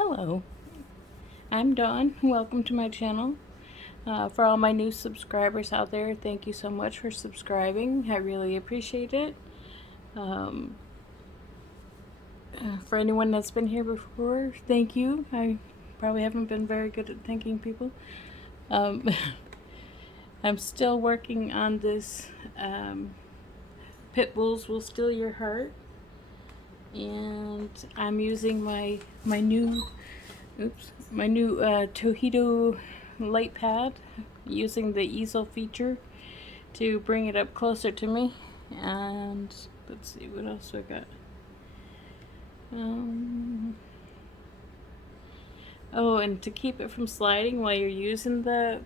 Hello, I'm Dawn. Welcome to my channel. For all my new subscribers out there, thank you so much for subscribing. I really appreciate it. Um, for anyone that's been here before, thank you. I probably haven't been very good at thanking people. Um, I'm still working on this Pit Bulls Will Steal Your Heart. And I'm using my new Tohido light pad, using the easel feature to bring it up closer to me. And let's see what else I got. Oh, and to keep it from sliding while you're using the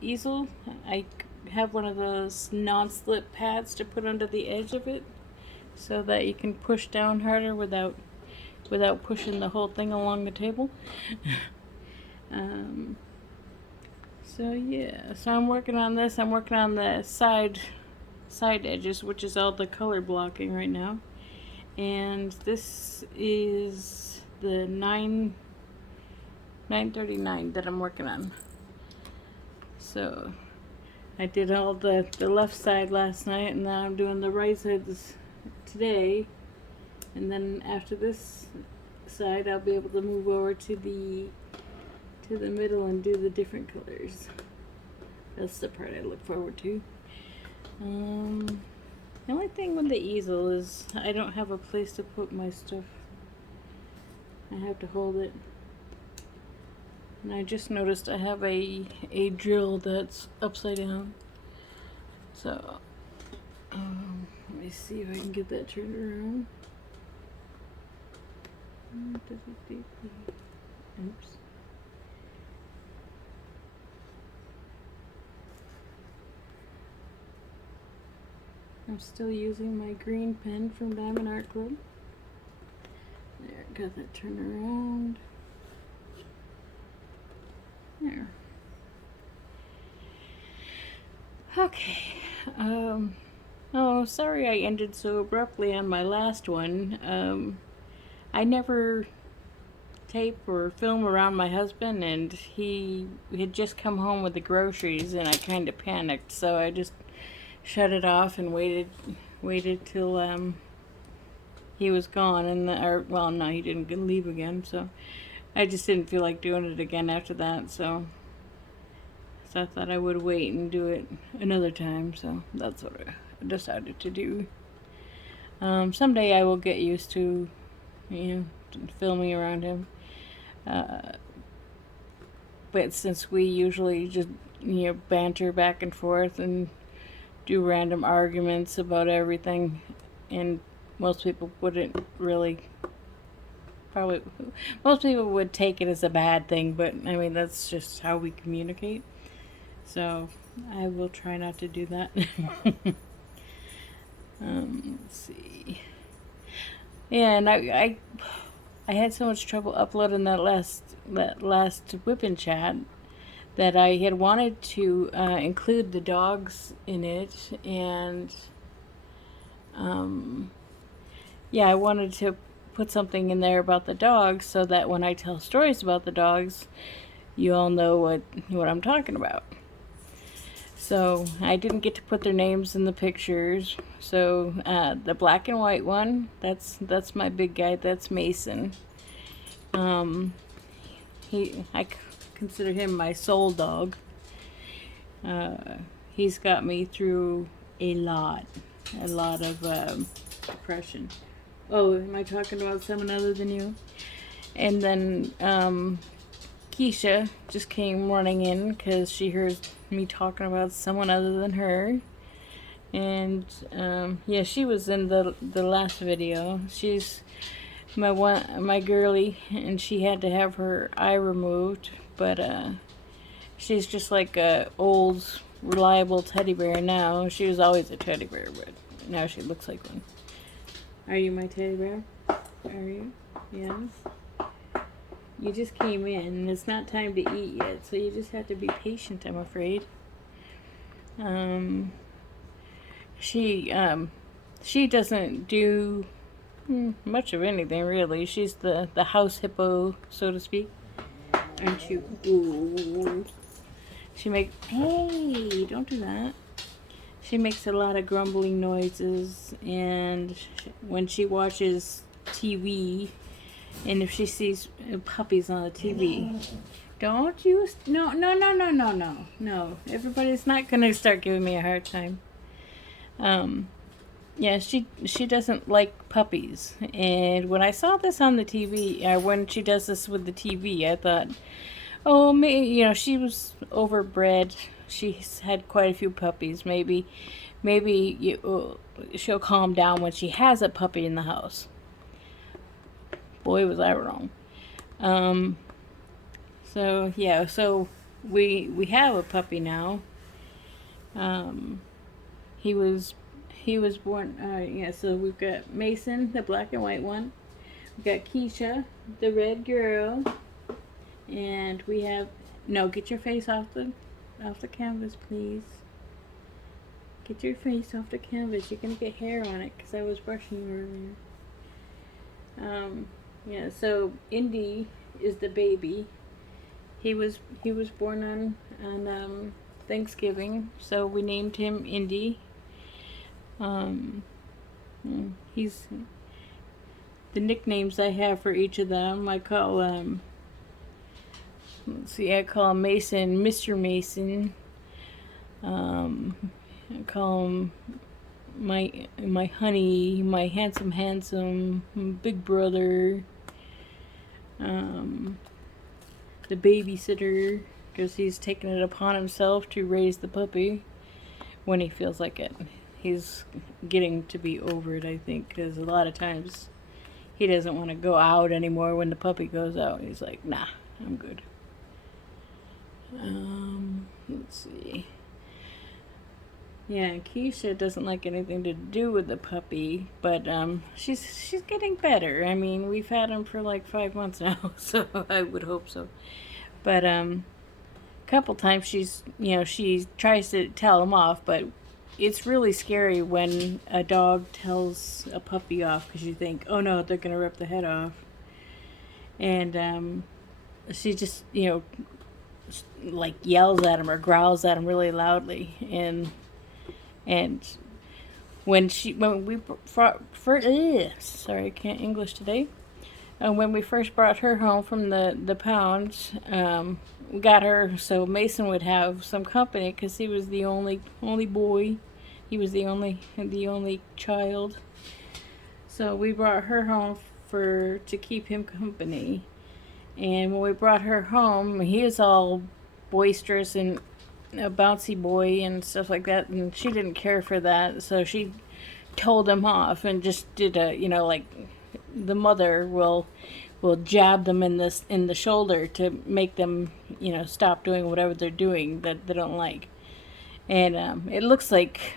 easel, I have one of those non-slip pads to put under the edge of it, so that you can push down harder without pushing the whole thing along the table. So yeah, so I'm working on this. I'm working on the side edges, which is all the color blocking right now. And this is the 939 that I'm working on. So I did all the left side last night, and now I'm doing the right side today. And then after this side, I'll be able to move over to the middle and do the different colors. That's the part I look forward to. The only thing with the easel is I don't have a place to put my stuff. I have to hold it. And I just noticed I have a drill that's upside down. So let me see if I can get that turned around. Oops. I'm still using my green pen from Diamond Art Club. There, got that turned around. There. Okay. Oh, sorry I ended so abruptly on my last one. I never tape or film around my husband, and he had just come home with the groceries, and I kind of panicked, so I just shut it off and waited till he was gone. And well, no, he didn't leave again, so I just didn't feel like doing it again after that. So I thought I would wait and do it another time. So that's what I decided to do. Someday I will get used to, filming around him. But since we usually just banter back and forth and do random arguments about everything, and most people wouldn't really, most people would take it as a bad thing, but I mean, that's just how we communicate. So I will try not to do that. Let's see. Yeah, and I had so much trouble uploading that last whipping chat that I had wanted to include the dogs in it, and yeah, I wanted to put something in there about the dogs so that when I tell stories about the dogs, you all know what I'm talking about. So I didn't get to put their names in the pictures. So the black and white one, that's my big guy. That's Mason. I consider him my soul dog. He's got me through a lot of depression. Oh, am I talking about someone other than you? And then Keisha just came running in because she heard me talking about someone other than her. And yeah, she was in the last video. She's my girly, and she had to have her eye removed, but she's just like a old reliable teddy bear now. She was always a teddy bear, but now she looks like one. Are you my teddy bear? Are you? Yes. You just came in, and it's not time to eat yet, so you just have to be patient, I'm afraid. She doesn't do much of anything, really. She's the house hippo, so to speak. Aren't you? Ooh. She makes... Hey, don't do that. She makes a lot of grumbling noises, and when she watches TV, and if she sees puppies on the TV, don't you... No, no, no, no, no, no. No. Everybody's not going to start giving me a hard time. Yeah, she doesn't like puppies. And when I saw this on the TV, when she does this with the TV, I thought, oh, maybe, you know, she was overbred. She's had quite a few puppies. Maybe she'll calm down when she has a puppy in the house. Boy, was I wrong. So yeah, so we have a puppy now. He was born. Yeah, so we've got Mason, the black and white one. We've got Keisha, the red girl, and we have... No, get your face off the canvas, please. Get your face off the canvas. You're gonna get hair on it because I was brushing you earlier. Yeah. So Indy is the baby. He was born on Thanksgiving, so we named him Indy. He's the nicknames I have for each of them. I call let's see, I call Mason Mr. Mason. I call him my honey, my handsome big brother, the babysitter, because he's taken it upon himself to raise the puppy when he feels like it. He's getting to be over it, I think, because a lot of times he doesn't want to go out anymore when the puppy goes out. He's like, nah, I'm good. Let's see. Yeah, Keisha doesn't like anything to do with the puppy, but she's getting better. I mean, we've had him for like 5 months now, so I would hope so. But a couple times she tries to tell him off, but it's really scary when a dog tells a puppy off because you think, oh no, they're gonna rip the head off, and she just like yells at him or growls at him really loudly, and when we sorry, I can't English today. When we first brought her home from the pounds, we got her so Mason would have some company because he was the only boy. He was the only child. So we brought her home to keep him company. And when we brought her home, he was all boisterous and a bouncy boy and stuff like that, and she didn't care for that, so she told him off and just did like the mother will jab them in the shoulder to make them stop doing whatever they're doing that they don't like, and it looks like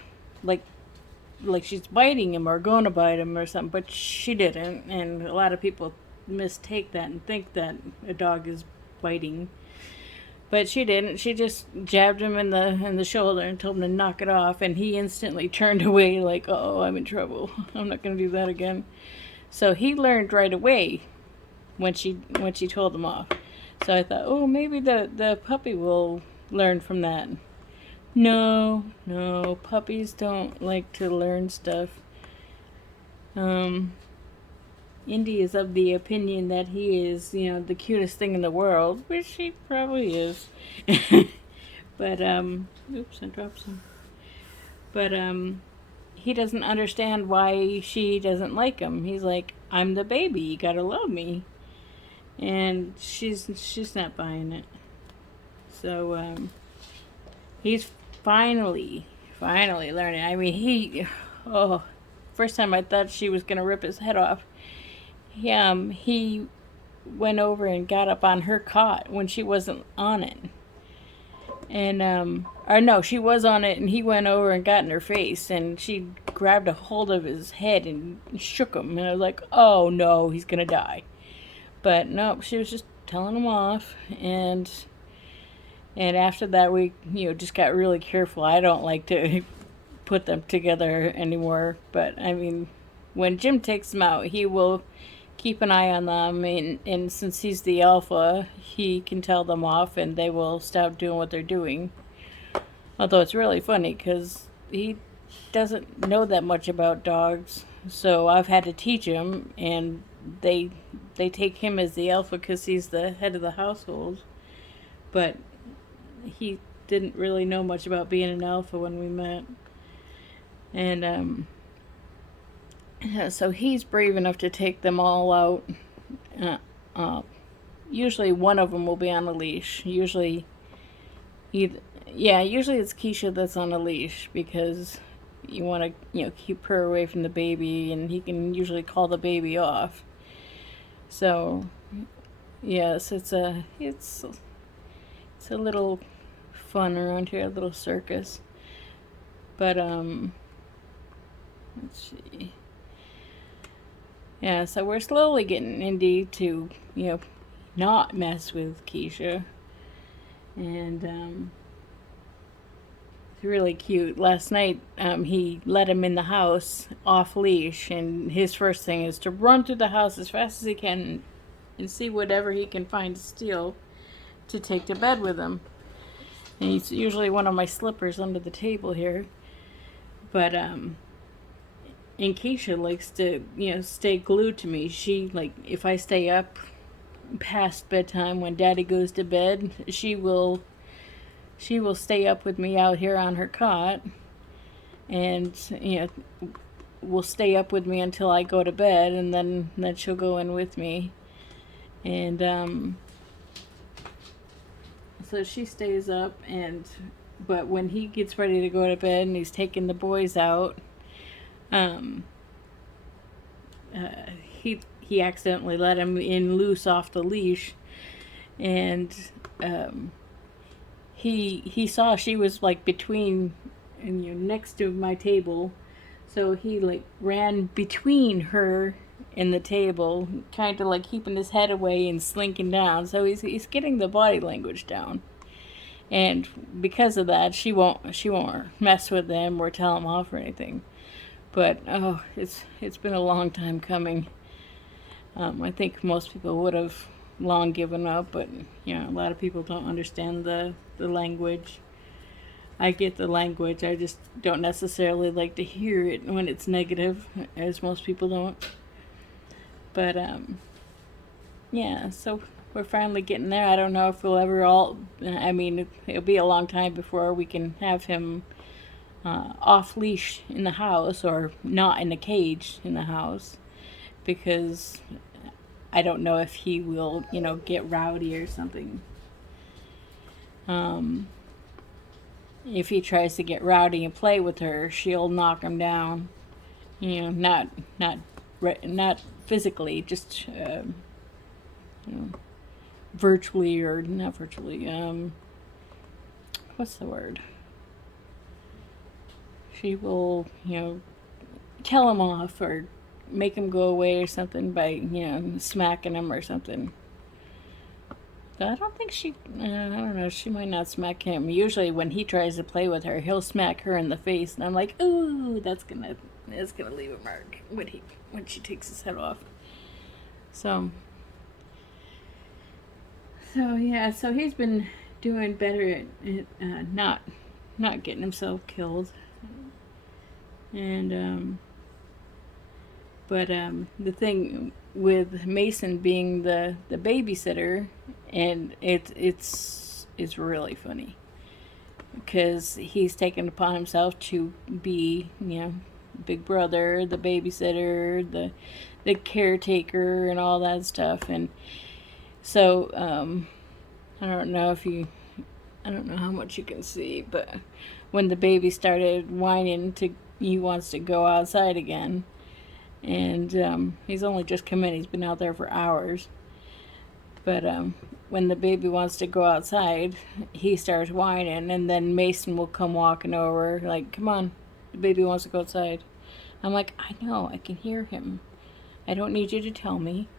she's biting him or going to bite him or something, but she didn't, and a lot of people mistake that and think that a dog is biting. But she didn't. She just jabbed him in the shoulder and told him to knock it off, and he instantly turned away like, oh, I'm in trouble. I'm not going to do that again. So he learned right away when she told him off. So I thought, oh, maybe the puppy will learn from that. No, puppies don't like to learn stuff. Indy is of the opinion that he is, the cutest thing in the world, which he probably is. But, oops, I dropped some. But, he doesn't understand why she doesn't like him. He's like, I'm the baby, you gotta love me. And she's not buying it. So, he's finally learning. I mean, first time I thought she was gonna rip his head off. He went over and got up on her cot when she wasn't on it. And, or no, she was on it, and he went over and got in her face, and she grabbed a hold of his head and shook him, and I was like, oh no, he's gonna die. But no, she was just telling him off, and after that we, just got really careful. I don't like to put them together anymore, but I mean, when Jim takes them out, he will keep an eye on them, and since he's the alpha, he can tell them off and they will stop doing what they're doing. Although it's really funny because he doesn't know that much about dogs, so I've had to teach him, and they take him as the alpha because he's the head of the household. But he didn't really know much about being an alpha when we met, and so he's brave enough to take them all out. Uh, uh, Usually one of them will be on a leash. Usually it's Keisha that's on a leash because you want to, keep her away from the baby, and he can usually call the baby off. So, yes, it's a little fun around here, a little circus. But let's see. Yeah, so we're slowly getting Indy to, not mess with Keisha. And it's really cute. Last night, he let him in the house off leash, and his first thing is to run through the house as fast as he can and see whatever he can find to steal to take to bed with him. And he's usually one of my slippers under the table here. But and Keisha likes to, stay glued to me. She, like, if I stay up past bedtime when Daddy goes to bed, she will stay up with me out here on her cot, and will stay up with me until I go to bed, and then she'll go in with me, and so she stays up, but when he gets ready to go to bed and he's taking the boys out, he accidentally let him in loose off the leash, and he saw she was like between and next to my table, so he like ran between her and the table, kind of like keeping his head away and slinking down. So he's getting the body language down, and because of that, she won't mess with them or tell him off or anything. But it's been a long time coming. I think most people would have long given up, but a lot of people don't understand the language. I get the language, I just don't necessarily like to hear it when it's negative, as most people don't. But so we're finally getting there. I don't know if we'll ever it'll be a long time before we can have him off leash in the house, or not in a cage in the house, because I don't know if he will, get rowdy or something. If he tries to get rowdy and play with her, she'll knock him down. Not physically, just virtually, or not virtually. What's the word? She will, tell him off or make him go away or something by, smacking him or something. But I don't think I don't know, she might not smack him. Usually when he tries to play with her, he'll smack her in the face, and I'm like, ooh, that's gonna leave a mark when she takes his head off. So yeah, so he's been doing better at not getting himself killed. And but the thing with Mason being the babysitter, and it's really funny because he's taken upon himself to be, big brother, the babysitter, the caretaker, and all that stuff. And so I don't know how much you can see, but when the baby started whining he wants to go outside again, and he's only just come in. He's been out there for hours. But when the baby wants to go outside, he starts whining, and then Mason will come walking over, like, come on, the baby wants to go outside. I'm like, I know, I can hear him. I don't need you to tell me.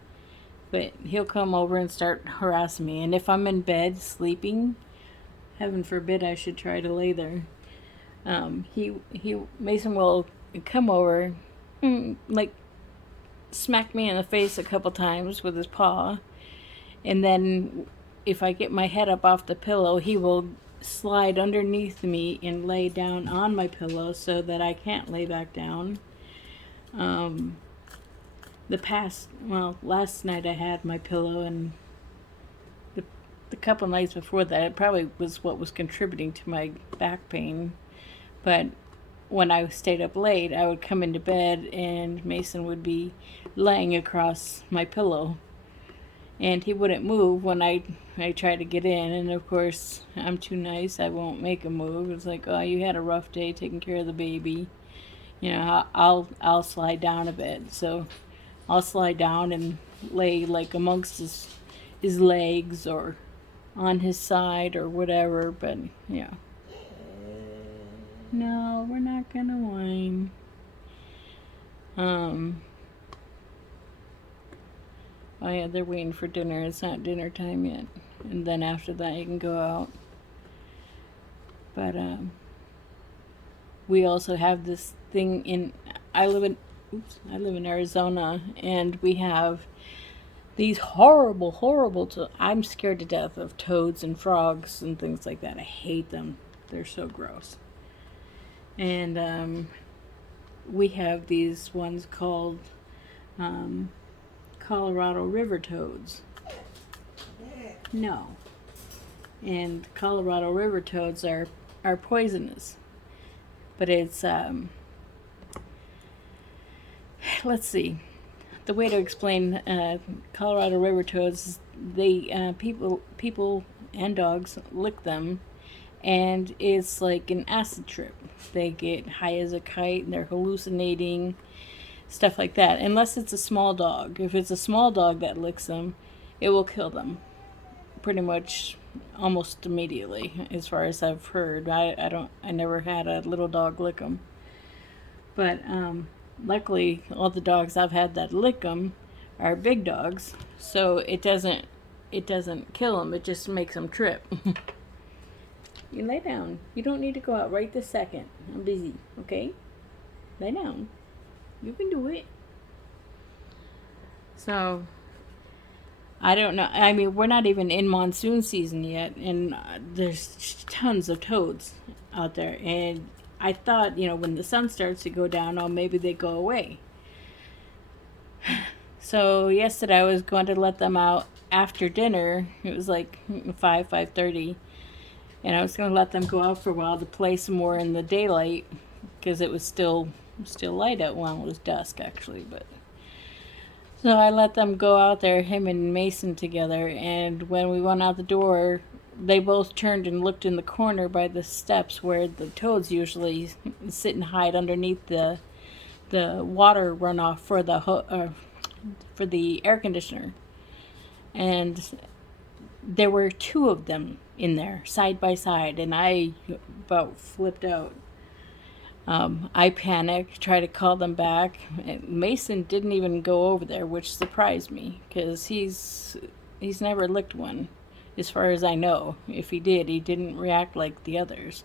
But he'll come over and start harassing me. And if I'm in bed sleeping, heaven forbid I should try to lay there, Mason will come over, like smack me in the face a couple times with his paw, and then if I get my head up off the pillow, he will slide underneath me and lay down on my pillow so that I can't lay back down. Last night I had my pillow, and the couple nights before that, it probably was what was contributing to my back pain. But when I stayed up late, I would come into bed and Mason would be laying across my pillow. And he wouldn't move when I tried to get in. And of course, I'm too nice. I won't make him move. It's like, oh, you had a rough day taking care of the baby. You know, I'll slide down a bit. So I'll slide down and lay like amongst his legs or on his side or whatever. But yeah. No, we're not gonna whine. Oh yeah, they're waiting for dinner. It's not dinner time yet. And then after that you can go out. But we also have this thing I live in Arizona, and we have these horrible I'm scared to death of toads and frogs and things like that. I hate them. They're so gross. And we have these ones called Colorado river toads. No. And Colorado river toads are poisonous. But it's let's see. The way to explain Colorado river toads is they people and dogs lick them, and it's like an acid trip. They get high as a kite and they're hallucinating, stuff like that. Unless it's a small dog. If it's a small dog that licks them, it will kill them pretty much almost immediately, as far as I've heard. I never had a little dog lick them. But luckily, all the dogs I've had that lick them are big dogs, so it doesn't kill them. It just makes them trip. You lay down. You don't need to go out right this second. I'm busy, okay? Lay down. You can do it. So, I don't know. I mean, we're not even in monsoon season yet, and there's tons of toads out there. And I thought, when the sun starts to go down, maybe they go away. So yesterday I was going to let them out after dinner. It was like 5:30. And I was going to let them go out for a while to play some more in the daylight, because it was still light out. Well, it was dusk actually, but so I let them go out there, him and Mason together. And when we went out the door, they both turned and looked in the corner by the steps where the toads usually sit and hide underneath the water runoff for the air conditioner. And there were two of them in there, side by side, and I about flipped out. I panicked, tried to call them back. And Mason didn't even go over there, which surprised me, because he's never licked one, as far as I know. If he did, he didn't react like the others.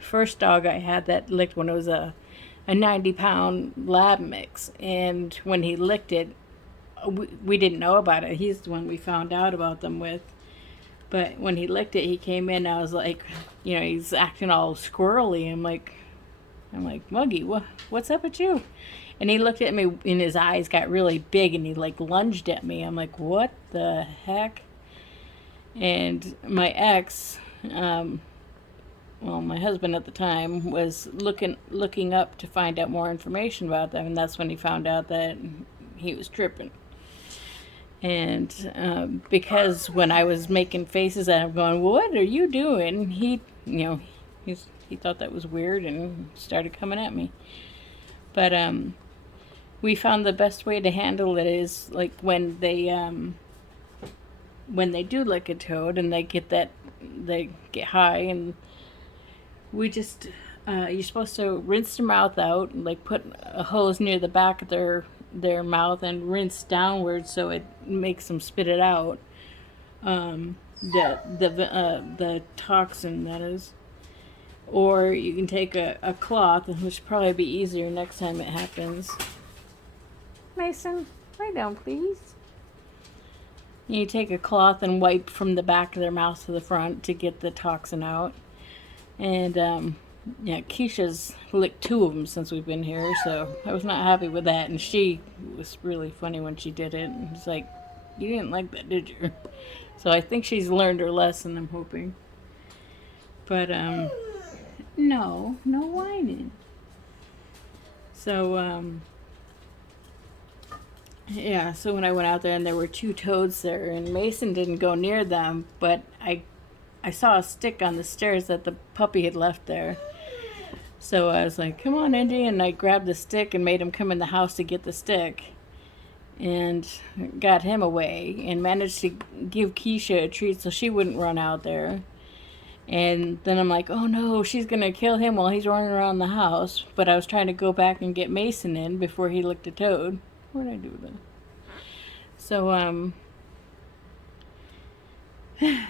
First dog I had that licked one, it was a 90-pound lab mix, and when he licked it, we didn't know about it. He's the one we found out about them with. But when he licked it, he came in, I was like, he's acting all squirrely. I'm like, Muggy, what's up with you? And he looked at me, and his eyes got really big, and he like lunged at me. I'm like, what the heck? And my ex, my husband at the time, was looking up to find out more information about them, and that's when he found out that he was tripping. And because when I was making faces at him going, what are you doing? He thought that was weird and started coming at me. But we found the best way to handle it is like when they do lick a toad and they get high, and we just you're supposed to rinse their mouth out and like put a hose near the back of their mouth and rinse downwards so it makes them spit it out, the toxin, that is. Or you can take a cloth, which would probably be easier next time it happens, Mason, lie down, please. You take a cloth and wipe from the back of their mouth to the front to get the toxin out. And, yeah, Keisha's licked 2 of them since we've been here, so I was not happy with that. And she was really funny when she did it. And it's like, you didn't like that, did you? So I think she's learned her lesson, I'm hoping. But, no whining. So, yeah, so when I went out there and there were 2 toads there, and Mason didn't go near them, but I saw a stick on the stairs that the puppy had left there. So I was like, come on, Indy, and I grabbed the stick and made him come in the house to get the stick. And got him away and managed to give Keisha a treat so she wouldn't run out there. And then I'm like, oh no, she's going to kill him while he's running around the house. But I was trying to go back and get Mason in before he licked a toad. What did I do with it? So,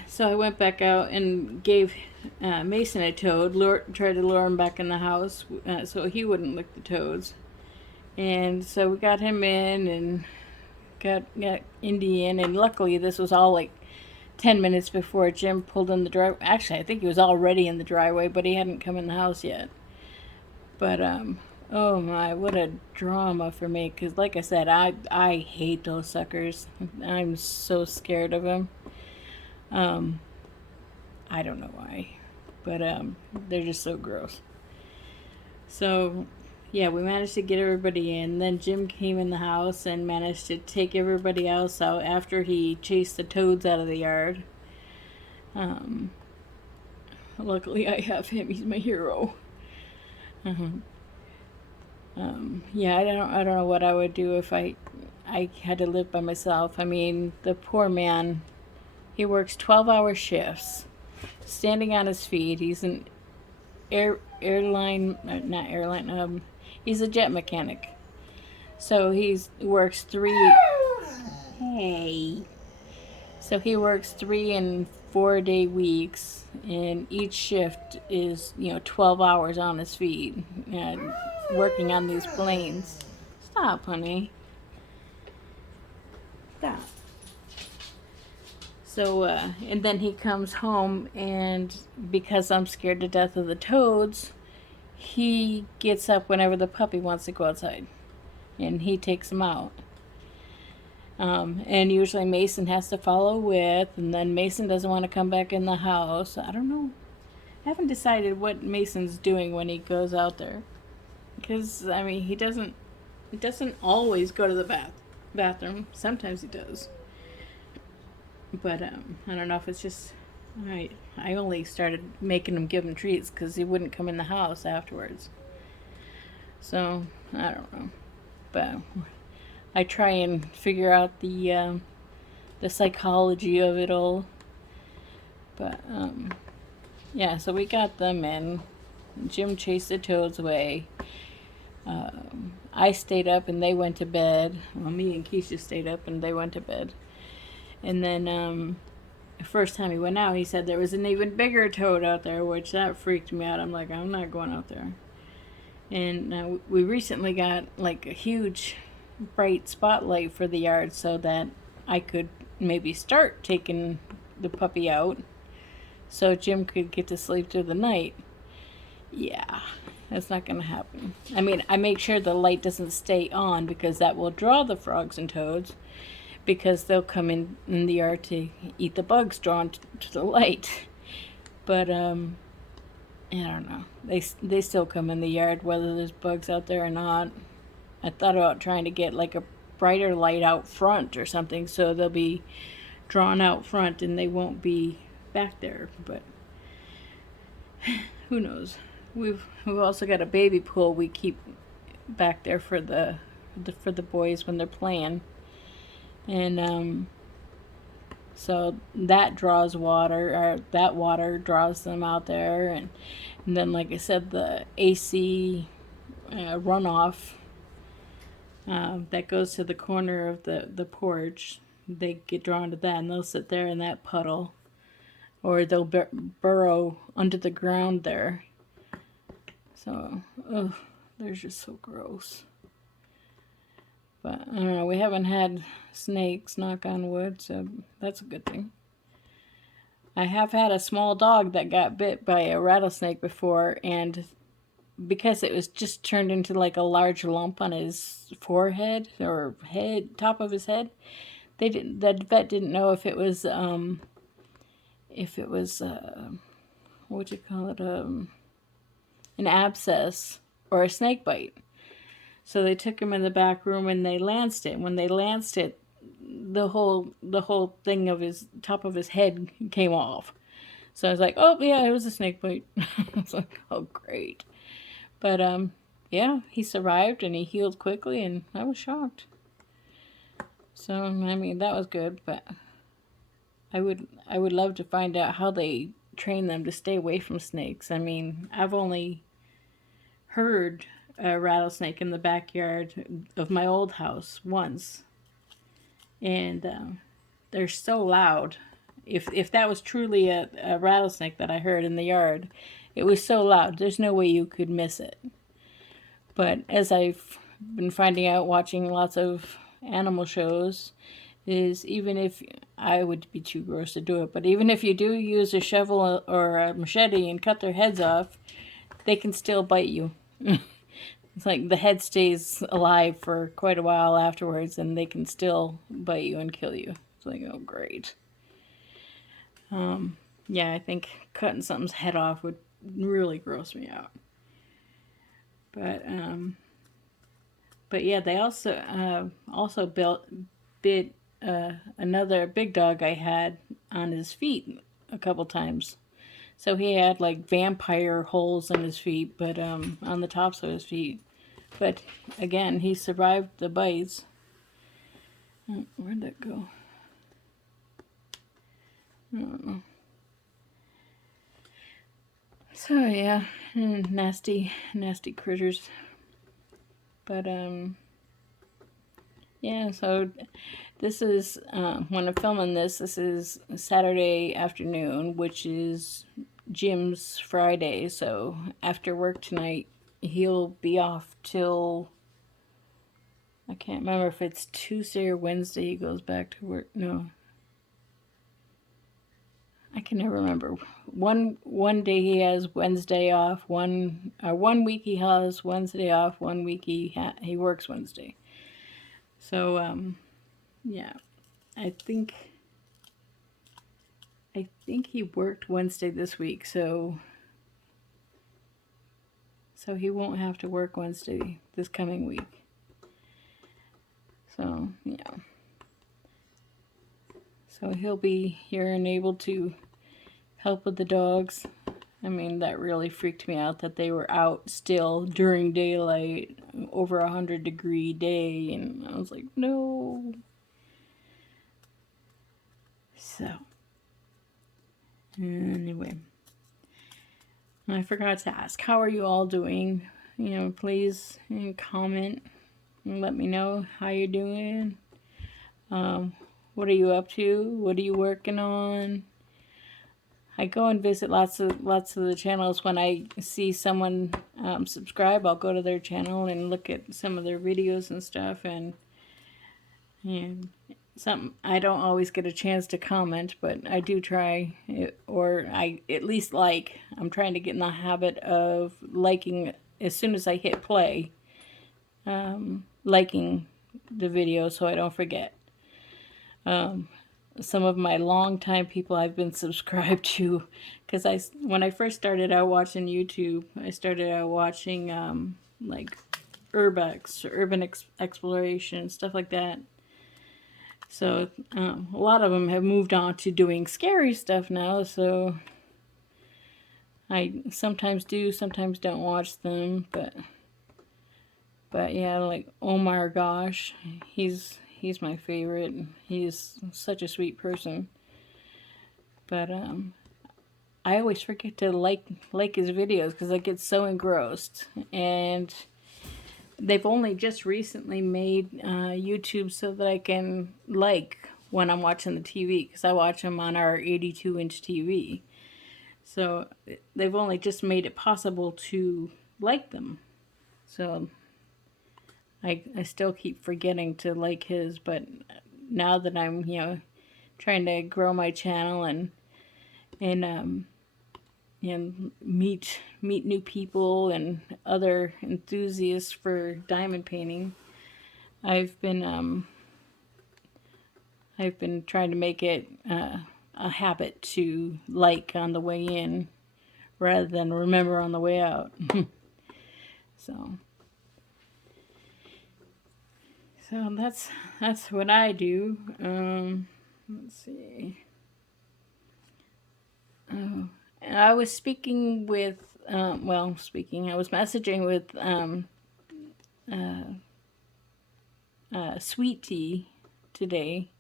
so I went back out and gave Mason a toad, tried to lure him back in the house so he wouldn't lick the toads. And so we got him in and got Indy in, and luckily this was all like 10 minutes before Jim pulled in the driveway. Actually, I think he was already in the driveway, but he hadn't come in the house yet. But, oh my, what a drama for me, because like I said, I hate those suckers. I'm so scared of them. I don't know why, but they're just so gross. So yeah, we managed to get everybody in. Then Jim came in the house and managed to take everybody else out after he chased the toads out of the yard. Luckily I have him. He's my hero. Yeah, I don't know what I would do if I had to live by myself. I mean, the poor man, he works 12-hour shifts, standing on his feet. He's an he's a jet mechanic. So he works 3 and 4 day weeks, and each shift is 12 hours on his feet and working on these planes. Stop, honey. Stop. So and then he comes home, and because I'm scared to death of the toads, he gets up whenever the puppy wants to go outside, and he takes him out. And usually Mason has to follow with, and then Mason doesn't want to come back in the house. I don't know. I haven't decided what Mason's doing when he goes out there, because I mean he doesn't always go to the bathroom. Sometimes he does. But I don't know if it's just I only started making him give him treats because he wouldn't come in the house afterwards. So I don't know, but I try and figure out the psychology of it all. But yeah, so we got them in. Jim chased the toads away. I stayed up and they went to bed. Well, me and Keisha stayed up and they went to bed. And then the first time he went out, he said there was an even bigger toad out there, which that freaked me out. I'm like, I'm not going out there. And we recently got like a huge bright spotlight for the yard so that I could maybe start taking the puppy out so Jim could get to sleep through the night. Yeah, that's not going to happen. I mean, I make sure the light doesn't stay on because that will draw the frogs and toads, because they'll come in the yard to eat the bugs drawn to the light. But I don't know. They still come in the yard whether there's bugs out there or not. I thought about trying to get like a brighter light out front or something so they'll be drawn out front and they won't be back there. But who knows? We've also got a baby pool we keep back there for the boys when they're playing. And so that draws water, or that water draws them out there, and then like I said, the AC runoff that goes to the corner of the porch, they get drawn to that and they'll sit there in that puddle, or they'll burrow under the ground there. So they're just so gross. But I don't know, we haven't had snakes, knock on wood, so that's a good thing. I have had a small dog that got bit by a rattlesnake before, and because it was just turned into like a large lump on his forehead or head, top of his head, the vet didn't know if it was what do you call it, an abscess or a snake bite. So they took him in the back room and they lanced it. When they lanced it, the whole thing of his top of his head came off. So I was like, oh yeah, it was a snake bite. I was like, oh great. But yeah, he survived and he healed quickly, and I was shocked. So I mean, that was good. But I would love to find out how they train them to stay away from snakes. I mean, I've only heard a rattlesnake in the backyard of my old house once, and they're so loud. If that was truly a rattlesnake that I heard in the yard, it was so loud. There's no way you could miss it. But as I've been finding out, watching lots of animal shows, is even if I would be too gross to do it, but even if you do use a shovel or a machete and cut their heads off, they can still bite you. It's like the head stays alive for quite a while afterwards, and they can still bite you and kill you. It's like, oh great. Yeah, I think cutting something's head off would really gross me out. But yeah, they also bit another big dog I had on his feet a couple times. So he had like vampire holes in his feet, but on the tops of his feet. But again, he survived the bites. Where'd that go? I don't know. So yeah, nasty critters. But yeah. So this is when I'm filming this. This is Saturday afternoon, which is Jim's Friday. So after work tonight, he'll be off till, I can't remember if it's Tuesday or Wednesday he goes back to work. No, I can never remember. One day he has Wednesday off. One week he has Wednesday off. 1 week he works Wednesday. So yeah, I think he worked Wednesday this week. So he won't have to work Wednesday this coming week. So yeah. So he'll be here and able to help with the dogs. I mean, that really freaked me out that they were out still during daylight, over 100-degree day, and I was like, no. So, anyway, I forgot to ask, how are you all doing? You know, please comment and let me know how you're doing. What are you up to? What are you working on? I go and visit lots of the channels. When I see someone subscribe, I'll go to their channel and look at some of their videos and stuff. And some I don't always get a chance to comment, but I do try, or I at least like. I'm trying to get in the habit of liking as soon as I hit play, liking the video so I don't forget. Some of my longtime people I've been subscribed to, because when I first started out watching YouTube, I started out watching like urban exploration, stuff like that. So a lot of them have moved on to doing scary stuff now, so I sometimes do, sometimes don't watch them, but yeah, like Omar Gosh, he's my favorite. He's such a sweet person. But I always forget to like his videos because I get so engrossed. And they've only just recently made YouTube so that I can like when I'm watching the TV, because I watch them on our 82-inch TV. So they've only just made it possible to like them. So I still keep forgetting to like his, but now that I'm, trying to grow my channel and meet new people and other enthusiasts for diamond painting, I've been trying to make it a habit to like on the way in rather than remember on the way out. So that's what I do. Let's see. Oh, I was speaking with I was messaging with Sweet Tea today.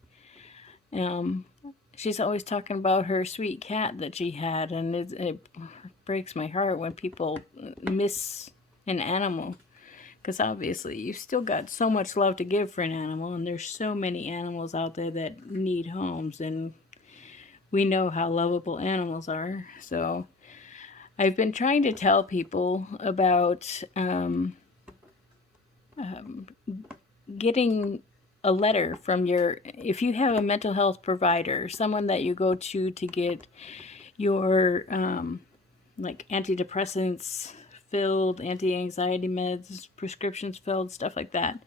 She's always talking about her sweet cat that she had, and it breaks my heart when people miss an animal. Because obviously, you've still got so much love to give for an animal, and there's so many animals out there that need homes, and we know how lovable animals are. So I've been trying to tell people about getting a letter from if you have a mental health provider, someone that you go to get your like antidepressants filled, anti-anxiety meds, prescriptions filled, stuff like that.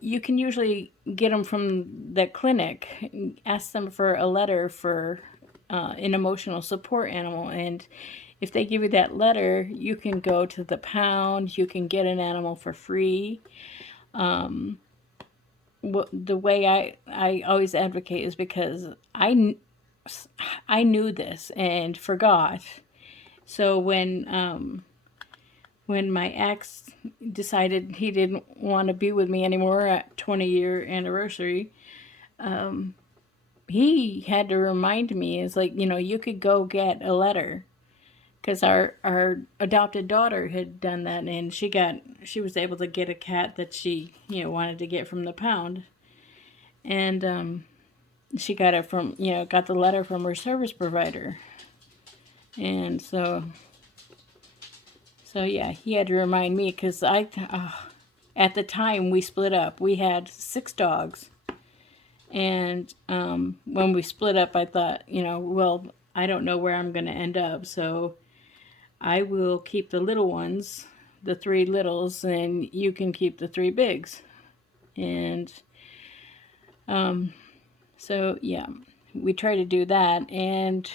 You can usually get them from the clinic. Ask them for a letter for an emotional support animal, and if they give you that letter, you can go to the pound. You can get an animal for free. The way I always advocate is because I knew this and forgot. So when my ex decided he didn't want to be with me anymore at 20-year anniversary, he had to remind me, it's like, you could go get a letter. Because our adopted daughter had done that, and she was able to get a cat that she wanted to get from the pound, and she got it from got the letter from her service provider, and so yeah, he had to remind me because at the time we split up, we had 6 dogs, and when we split up, I thought well, I don't know where I'm going to end up, so I will keep the little ones, the 3 littles, and you can keep the 3 bigs. And so, yeah, we tried to do that. And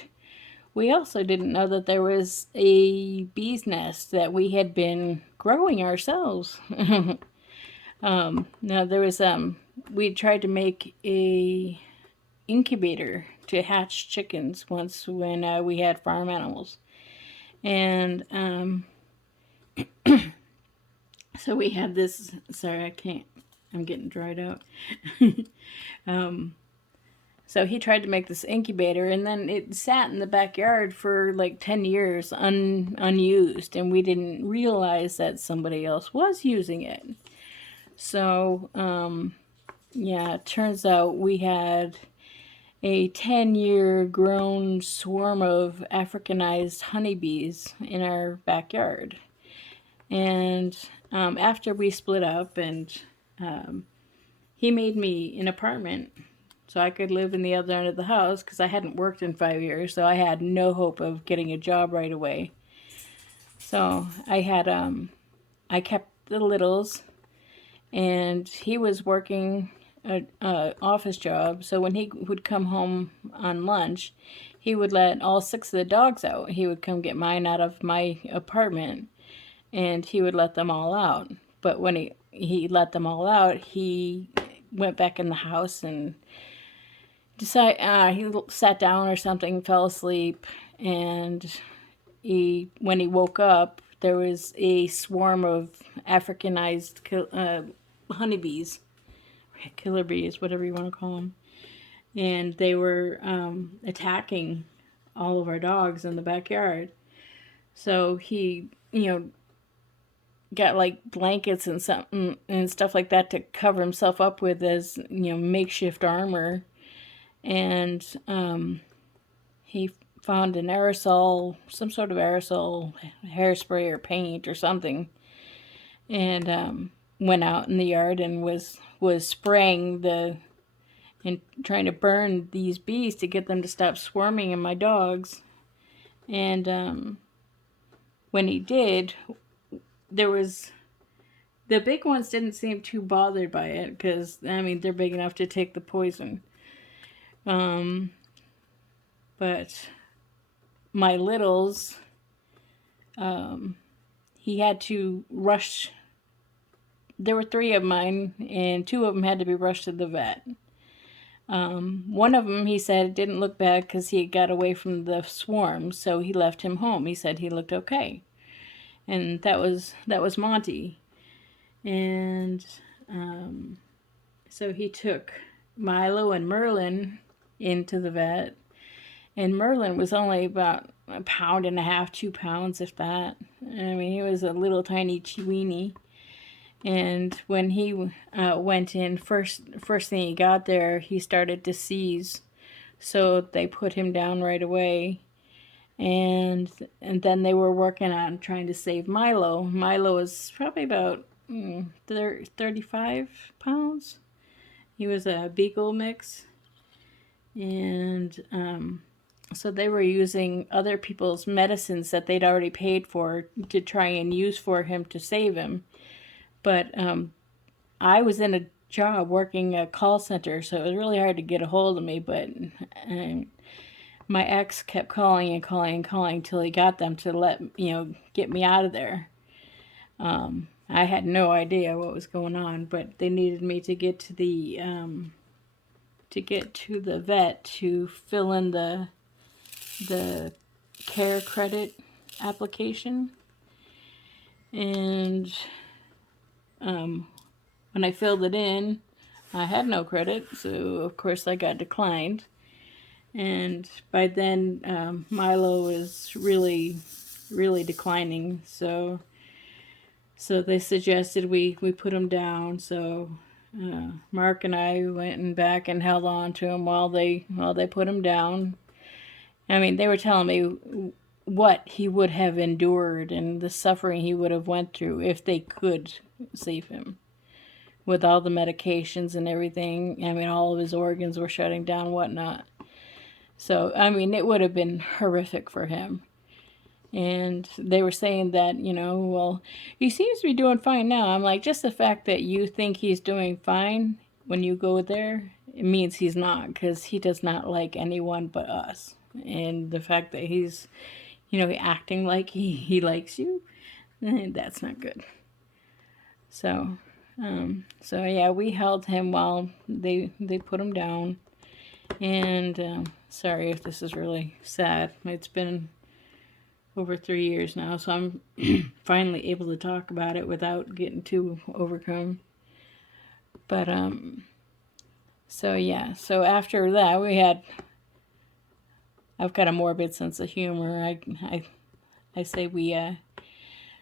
we also didn't know that there was a bee's nest that we had been growing ourselves. Now, there was, we tried to make a incubator to hatch chickens once when we had farm animals. And so we had this, sorry, I can't, I'm getting dried out. So he tried to make this incubator, and then it sat in the backyard for like 10 years unused, and we didn't realize that somebody else was using it. So, yeah, it turns out we had a 10-year grown swarm of Africanized honeybees in our backyard. And after we split up, and he made me an apartment so I could live in the other end of the house because I hadn't worked in 5 years, so I had no hope of getting a job right away. So I kept the littles, and he was working a office job, so when he would come home on lunch, he would let all 6 of the dogs out. He would come get mine out of my apartment, and he would let them all out. But when he let them all out, he went back in the house and he sat down or something, fell asleep, and when he woke up, there was a swarm of Africanized honeybees, killer bees, whatever you want to call them, and they were attacking all of our dogs in the backyard. So he, got like blankets and something and stuff like that to cover himself up with as makeshift armor, and he found an aerosol, some sort of aerosol hairspray or paint or something, and went out in the yard and was spraying and trying to burn these bees to get them to stop swarming in my dogs. And when he did, the big ones didn't seem too bothered by it because, I mean, they're big enough to take the poison. But my littles, he had to rush. There were 3 of mine, and 2 of them had to be rushed to the vet. One of them, he said, didn't look bad because he got away from the swarm, so he left him home. He said he looked okay, and that was Monty. And so he took Milo and Merlin into the vet, and Merlin was only about 1.5 pounds, 2 pounds, if that. I mean, he was a little tiny chiweenie. And when he went in, first thing he got there, he started to seize. So they put him down right away. And then they were working on trying to save Milo. Milo was probably about 35 pounds. He was a beagle mix. And so they were using other people's medicines that they'd already paid for to try and use for him to save him. But I was in a job working a call center, so it was really hard to get a hold of me. But my ex kept calling and calling and calling till he got them to get me out of there. I had no idea what was going on, but they needed me to get to the vet to fill in the care credit application. And when I filled it in, I had no credit, so of course I got declined. And by then, Milo was really, really declining. So they suggested we put him down. So Mark and I went back and held on to him while they put him down. I mean, they were telling me what he would have endured and the suffering he would have went through if they could save him. With all the medications and everything, I mean, all of his organs were shutting down and whatnot. So, I mean, it would have been horrific for him. And they were saying that, well, he seems to be doing fine now. I'm like, just the fact that you think he's doing fine when you go there, it means he's not, because he does not like anyone but us. And the fact that he's, acting like he likes you, that's not good. So yeah, we held him while they put him down. And sorry if this is really sad. It's been over 3 years now, so I'm finally able to talk about it without getting too overcome. But so yeah, so after that I've got a morbid sense of humor. I say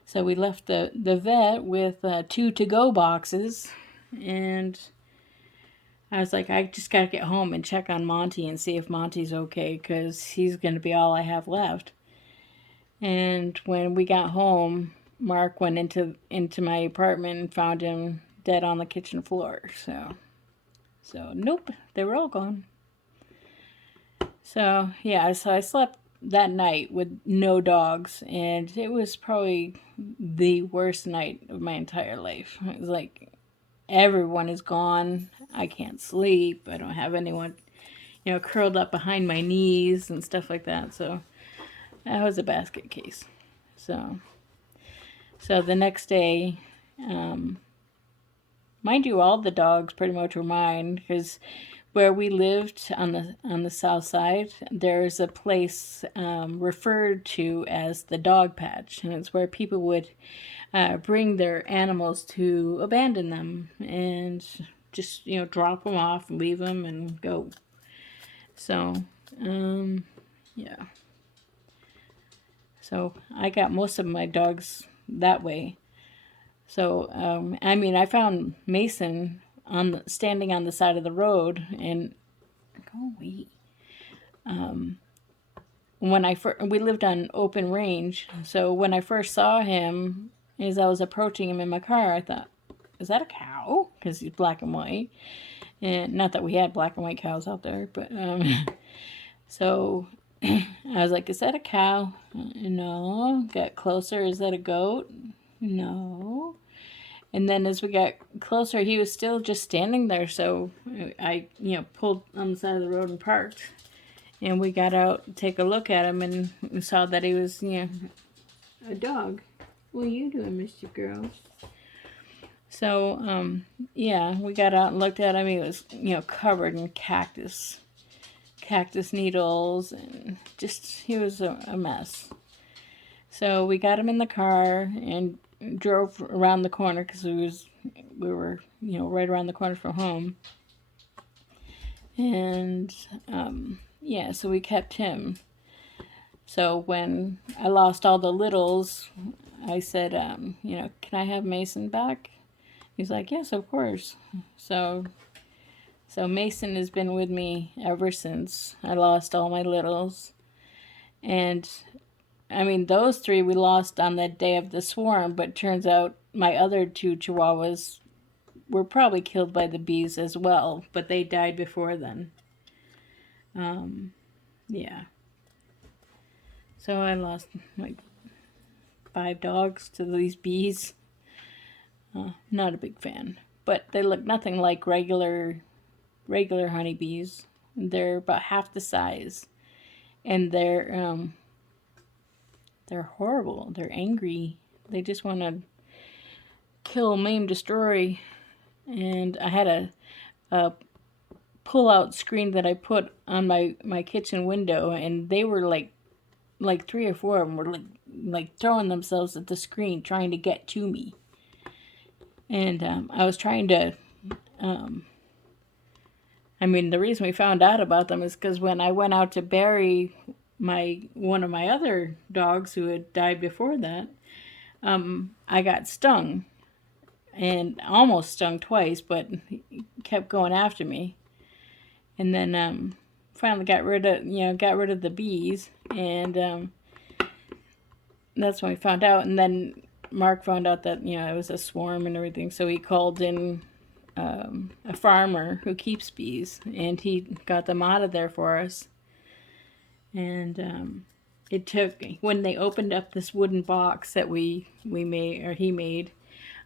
so we left the vet with 2 to-go boxes, and I was like, I just gotta get home and check on Monty and see if Monty's okay, because he's gonna be all I have left. And when we got home, Mark went into my apartment and found him dead on the kitchen floor. So nope, they were all gone. So yeah, so I slept that night with no dogs, and it was probably the worst night of my entire life. It was like, everyone is gone. I can't sleep. I don't have anyone, curled up behind my knees and stuff like that. So that was a basket case. So the next day, mind you, all the dogs pretty much were mine, because where we lived on the south side, there's a place referred to as the dog patch, and it's where people would bring their animals to abandon them and just drop them off and leave them and go. So yeah. So I got most of my dogs that way. So I mean, I found Mason standing on the side of the road, and go away. When we lived on open range, so when I first saw him, as I was approaching him in my car, I thought, is that a cow? Because he's black and white. And not that we had black and white cows out there, but so I was like, is that a cow? No. Got closer, is that a goat? No. And then as we got closer, he was still just standing there. So I, pulled on the side of the road and parked. And we got out to take a look at him, and we saw that he was, a dog. What are you doing, mischief girl? So, yeah, we got out and looked at him. He was, covered in cactus needles, and just, he was a mess. So we got him in the car and drove around the corner because we were, right around the corner from home. And, yeah, so we kept him. So when I lost all the littles, I said, can I have Mason back? He's like, yes, of course. So Mason has been with me ever since I lost all my littles. And, I mean, those 3 we lost on the day of the swarm, but turns out my other 2 Chihuahuas were probably killed by the bees as well, but they died before then. Yeah. So I lost like 5 dogs to these bees. Not a big fan, but they look nothing like regular honeybees. They're about half the size, and they're horrible. They're angry. They just want to kill, maim, destroy. And I had a pull-out screen that I put on my kitchen window, and they were like 3 or 4 of them were like throwing themselves at the screen trying to get to me. And I was trying to, I mean, the reason we found out about them is because when I went out to bury one of my other dogs who had died before that, I got stung, and almost stung twice, but he kept going after me. And then finally got rid of the bees, and that's when we found out. And then Mark found out that it was a swarm and everything, so he called in a farmer who keeps bees, and he got them out of there for us. And it took, when they opened up this wooden box that we made, or he made,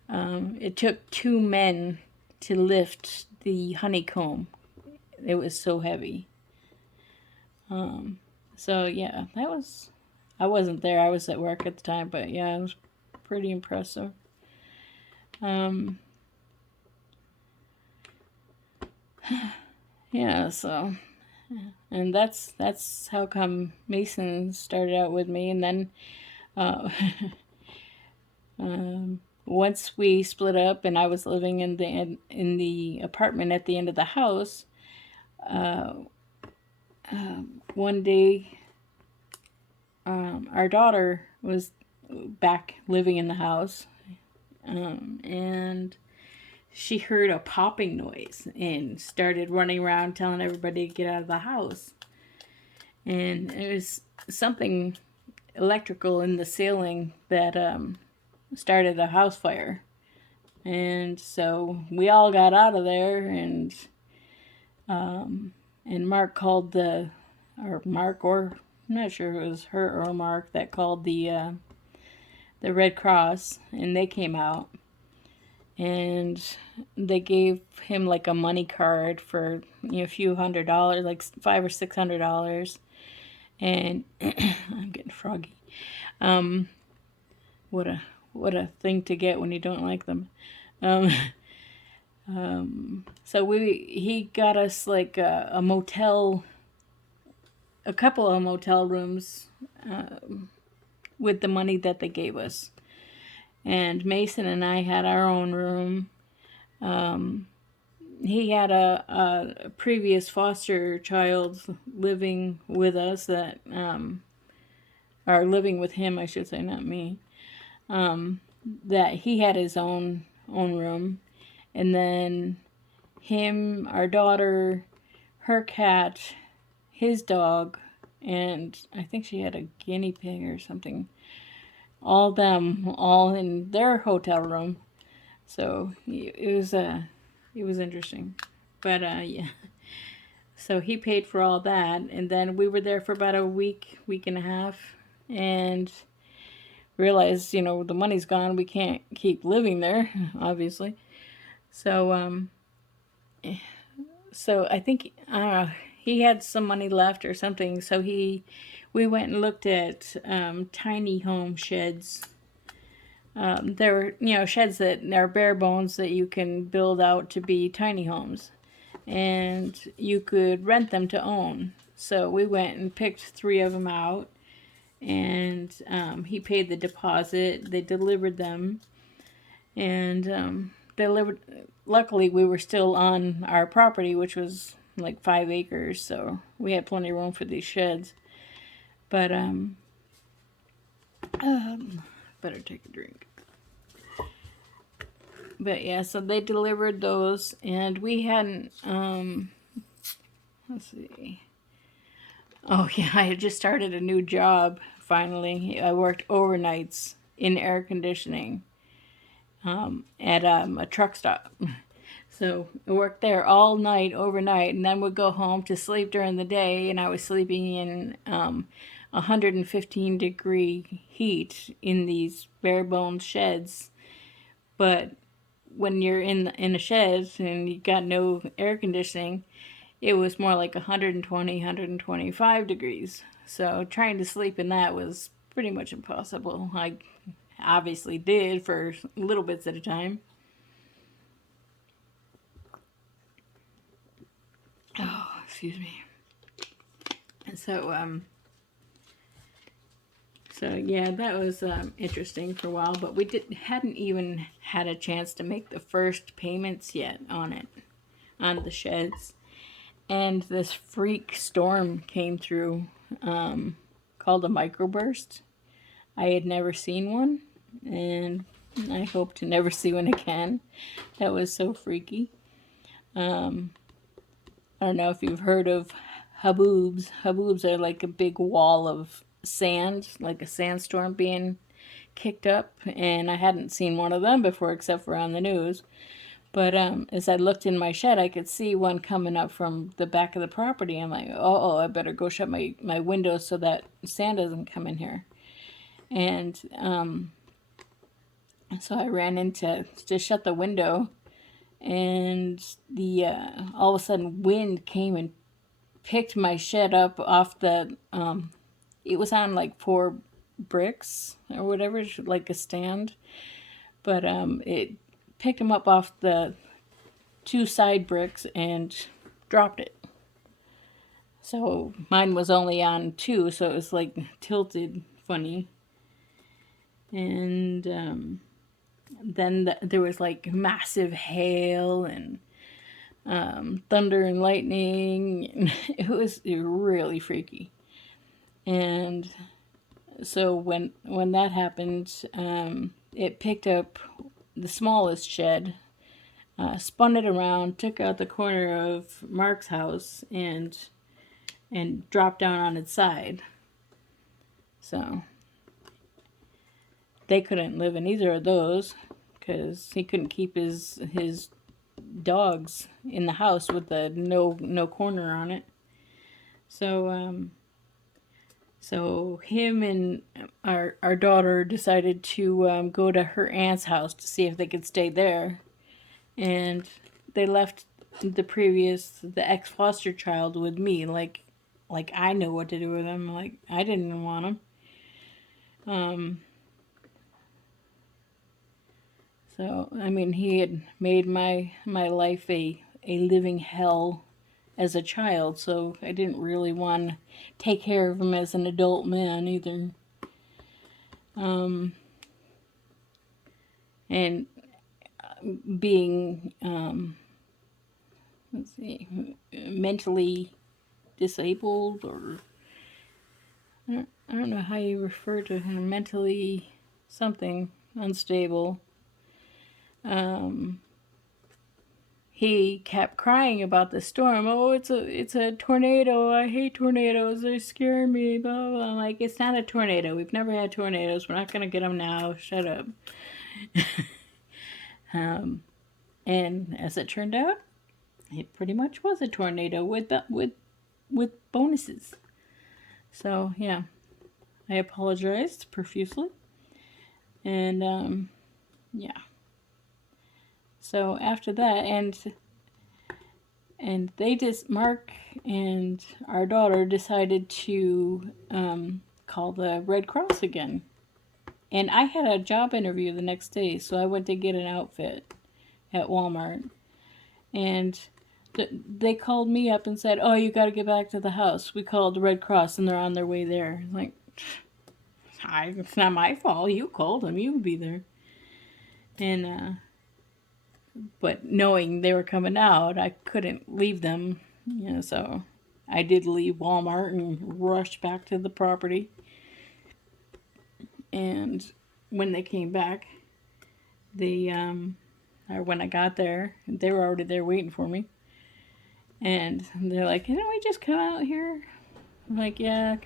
it took 2 men to lift the honeycomb. It was so heavy. So yeah, I wasn't there. I was at work at the time, but yeah, it was pretty impressive. Yeah, so, and that's how come Mason started out with me. And then once we split up and I was living in the apartment at the end of the house, one day our daughter was back living in the house, and she heard a popping noise and started running around telling everybody to get out of the house. And it was something electrical in the ceiling that started a house fire. And so we all got out of there, and Mark called I'm not sure if it was her or Mark that called the Red Cross, and they came out. And they gave him like a money card for a few $100s, like $500 or $600. And I'm getting froggy. What a thing to get when you don't like them. So he got us like a motel, a couple of motel rooms with the money that they gave us. And Mason and I had our own room. He had a previous foster child living with us or living with him, I should say, not me. That he had his own room. And then him, our daughter, her cat, his dog, and I think she had a guinea pig or something. All in their hotel room. So it was interesting. But yeah. So he paid for all that, and then we were there for about a week and a half, and realized, the money's gone. We can't keep living there, obviously. So so I think he had some money left or something. So we went and looked at tiny home sheds. There were sheds that are bare bones that you can build out to be tiny homes, and you could rent them to own. So we went and picked 3 of them out, and he paid the deposit. They delivered them, and delivered. Luckily, we were still on our property, which was like 5 acres, so we had plenty of room for these sheds. But better take a drink. But yeah, so they delivered those, and we hadn't. Let's see. Oh yeah, I had just started a new job. Finally, I worked overnights in air conditioning at a truck stop. So I worked there all night, overnight, and then would go home to sleep during the day. And I was sleeping in 115-degree heat in these bare bones sheds. But when you're in a shed and you got no air conditioning, it was more like 120, 125 degrees. So trying to sleep in that was pretty much impossible. I obviously did for little bits at a time. Oh, excuse me. And so yeah, that was interesting for a while, but we hadn't even had a chance to make the first payments yet on the sheds. And this freak storm came through, called a microburst. I had never seen one, and I hope to never see one again. That was so freaky. I don't know if you've heard of haboobs. Haboobs are like a big wall of sand, like a sandstorm being kicked up, and I hadn't seen one of them before except for on the news. But as I looked in my shed, I could see one coming up from the back of the property. I'm like, oh, I better go shut my windows so that sand doesn't come in here. And so I ran in to shut the window, and the all of a sudden wind came and picked my shed up off the it was on like 4 bricks or whatever, like a stand, but it picked them up off the 2 side bricks and dropped it. So mine was only on 2, so it was like tilted funny. And then there was like massive hail and thunder and lightning. It was really freaky. And so when that happened, it picked up the smallest shed, spun it around, took out the corner of Mark's house, and dropped down on its side. So they couldn't live in either of those because he couldn't keep his dogs in the house with the no corner on it. So so him and our daughter decided to go to her aunt's house to see if they could stay there, and they left the ex foster child with me, like I know what to do with him. Like I didn't want him. So I mean, he had made my life a living hell as a child, so I didn't really want to take care of him as an adult man either. And being, let's see, mentally disabled, or I don't know how you refer to him, mentally something unstable. He kept crying about the storm. Oh, it's a tornado. I hate tornadoes. They scare me. Blah, blah, blah. I'm like, it's not a tornado. We've never had tornadoes. We're not gonna get them now. Shut up. And as it turned out, it pretty much was a tornado with bonuses. So yeah, I apologized profusely, and yeah. So after that, and they just Mark and our daughter decided to call the Red Cross again. And I had a job interview the next day, so I went to get an outfit at Walmart. And they called me up and said, "Oh, you got to get back to the house. We called the Red Cross, and they're on their way there." Like, it's not my fault. You called them. You would be there. And but knowing they were coming out, I couldn't leave them. So I did leave Walmart and rushed back to the property. And when they came back, or when I got there, they were already there waiting for me. And they're like, "Didn't we just come out here?" I'm like, "Yeah,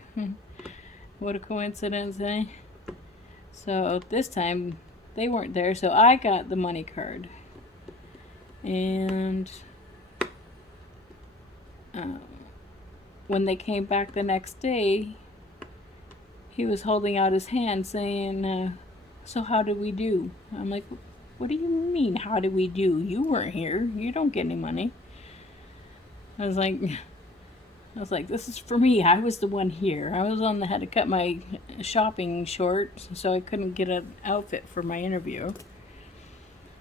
what a coincidence, eh?" So this time they weren't there, so I got the money card. And when they came back the next day, he was holding out his hand saying, "So how did we do?" I'm like, "What do you mean, how did we do? You weren't here. You don't get any money." I was like, "This is for me. I was the one here. I was the one that had to cut my shopping short, so I couldn't get an outfit for my interview."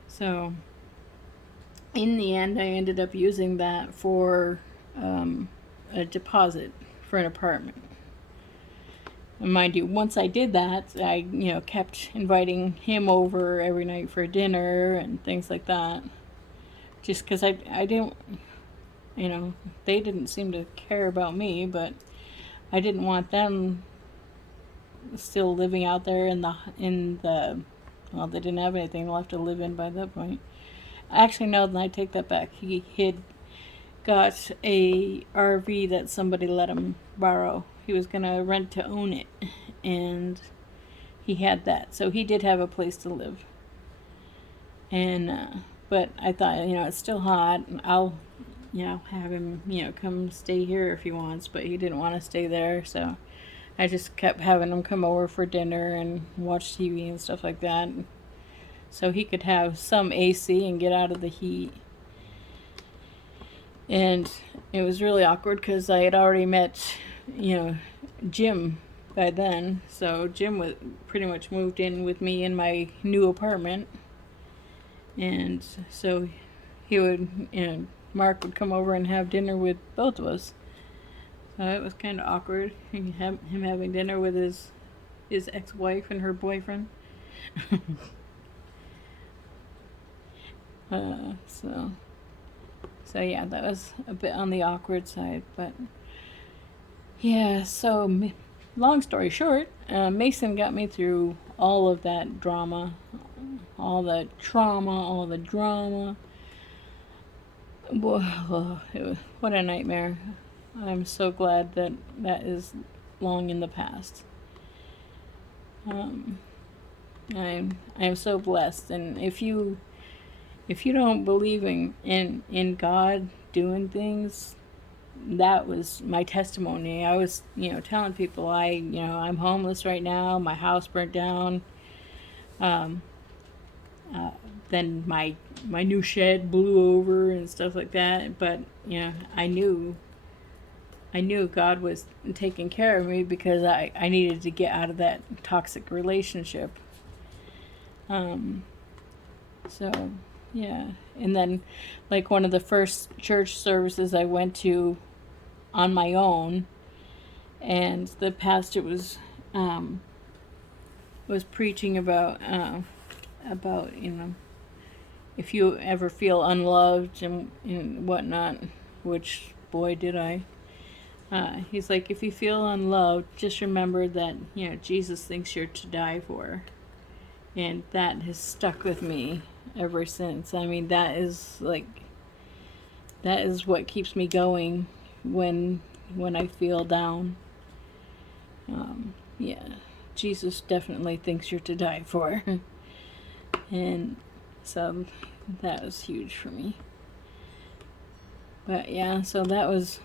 So, in the end, I ended up using that for a deposit for an apartment. And mind you, once I did that, I kept inviting him over every night for dinner and things like that. Just because I didn't, they didn't seem to care about me, but I didn't want them still living out there in the well, they didn't have anything left to live in by that point. Actually, no, then I take that back. He had got a RV that somebody let him borrow. He was gonna rent to own it, and he had that, so he did have a place to live. And but I thought, it's still hot. I'll have him come stay here if he wants, but he didn't want to stay there, so I just kept having him come over for dinner and watch TV and stuff like that, so he could have some AC and get out of the heat. And it was really awkward because I had already met, Jim by then. So Jim was pretty much moved in with me in my new apartment. And so he would, Mark would come over and have dinner with both of us. So it was kind of awkward, him having dinner with his ex-wife and her boyfriend. So yeah, that was a bit on the awkward side, but yeah, so long story short, Mason got me through all of that drama, all the trauma, all the drama. Whoa, what a nightmare. I'm so glad that is long in the past. I'm so blessed, and if you don't believe in God doing things, that was my testimony. I was, telling people I'm homeless right now. My house burnt down. Then my new shed blew over and stuff like that. But I knew God was taking care of me because I needed to get out of that toxic relationship. So yeah, and then like one of the first church services I went to on my own, and the pastor was preaching about if you ever feel unloved and whatnot, which boy did I. He's like, if you feel unloved, just remember that Jesus thinks you're to die for, and that has stuck with me ever since. I mean, that is what keeps me going when I feel down. Yeah, Jesus definitely thinks you're to die for. And So that was huge for me. But yeah, so that was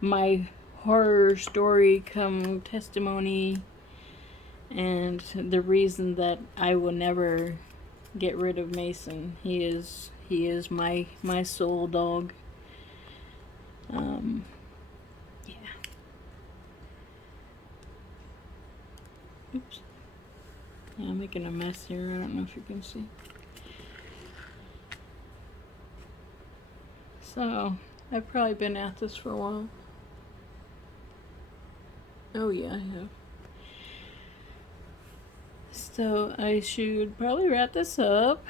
my horror story come testimony, and the reason that I will never get rid of Mason. He is my soul dog. Yeah. Oops. Yeah, I'm making a mess here. I don't know if you can see. So, I've probably been at this for a while. Oh yeah, I have. So, I should probably wrap this up,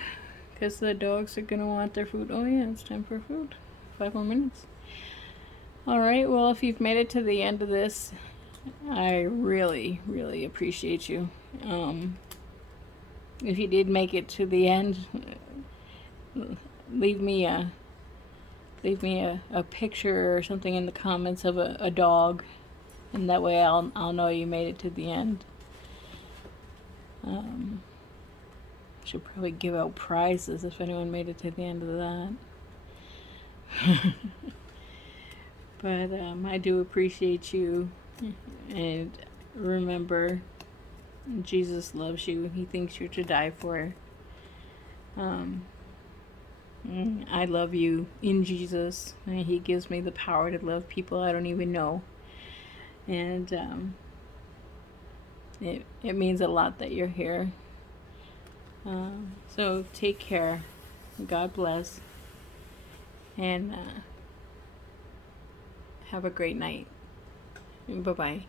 because the dogs are going to want their food. Oh yeah, it's time for food. 5 more minutes. Alright, well, if you've made it to the end of this, I really, really appreciate you. If you did make it to the end, leave me a picture or something in the comments of a dog, and that way I'll know you made it to the end. Should probably give out prizes if anyone made it to the end of that. But I do appreciate you, and remember, Jesus loves you. He thinks you're to die for. I love you in Jesus. He gives me the power to love people I don't even know. And it means a lot that you're here. So take care. God bless. And have a great night. Bye-bye.